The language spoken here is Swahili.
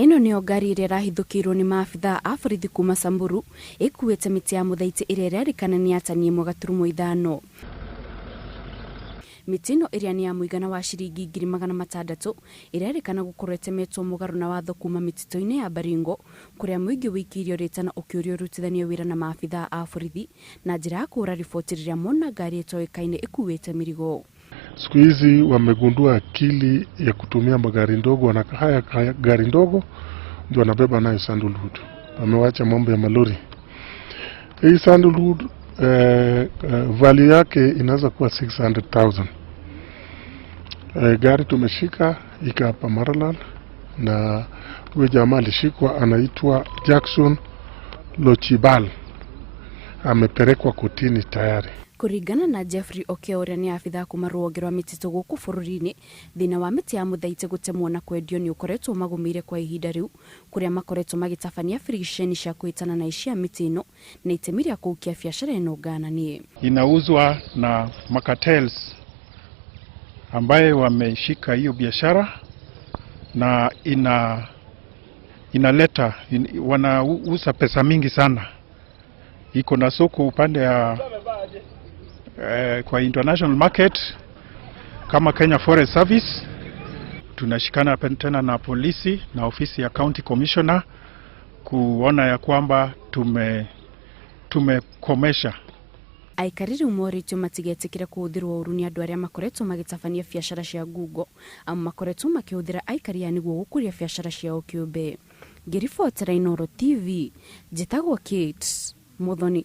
Eno nĩyo ngari iria rahithukirwo ni maabithaa a borithi kuma Samburu ikuĩte miti ya muthaiti iria irerĩkana ni ya tani 1.5. Miti ĩno iria ni ya muigana wa ciringi 600 irerĩkana gũkorwo ĩtemetwo mũgarũ na watho kuma mitito-ini ya Baringo, kuria muingi wĩkirio ritana ũkĩũrio rutithanio wĩra na maabithaa a borithi na njĩra ya kũhũra riboti rĩrĩa mona ngari ĩtoĩkaine ikuĩte mirigo. Siku hizi wamegundua akili ya kutumia magari ndogo, wanahaya gari ndogo ndio wanabeba nayo sandalwood. Wamewacha mambo ya malori. Hii sandalwood value yake inaweza kuwa 600,000. Gari tumeshika ika hapa Maralal, na huyo jamaa alishikwa anaitwa Jackson Lochibal. Amepelekwa kotini tayari. Kuringana na Jeffrey Okello ni afithaa kuma rũhonge rwa mitito gũkũ bũrũri-inĩ, thĩna wa miti ya muthaiti gũtemwo na kwendio ni ũkoretwo magũmĩire kwa ihinda rĩu, kuria makoretwo magitabania frictions cia kwĩtana na icia miti ĩno na itemi rĩa kũhukia biacara ĩno ngananie. Inauzwa na makatels ambaye wameshika hiyo biashara na inaleta wanauza pesa mingi sana. Iko na soko upande ya kwa international market kama Kenya Forest Service. Tunashikana tena na polisi na ofisi ya county commissioner kuona ya kwamba tumekomesha. Aikariri umoritio matigetikira kuhũthĩrwo ũru ni andũ arĩa makoretwo magitabania biacara cia ngungo ama makoretwo makĩhũthĩra aikaria nĩguo gũkũria biacara ciao kĩũmbe. Ngiri ituura-ini TV, njĩtagwo Ksh.600.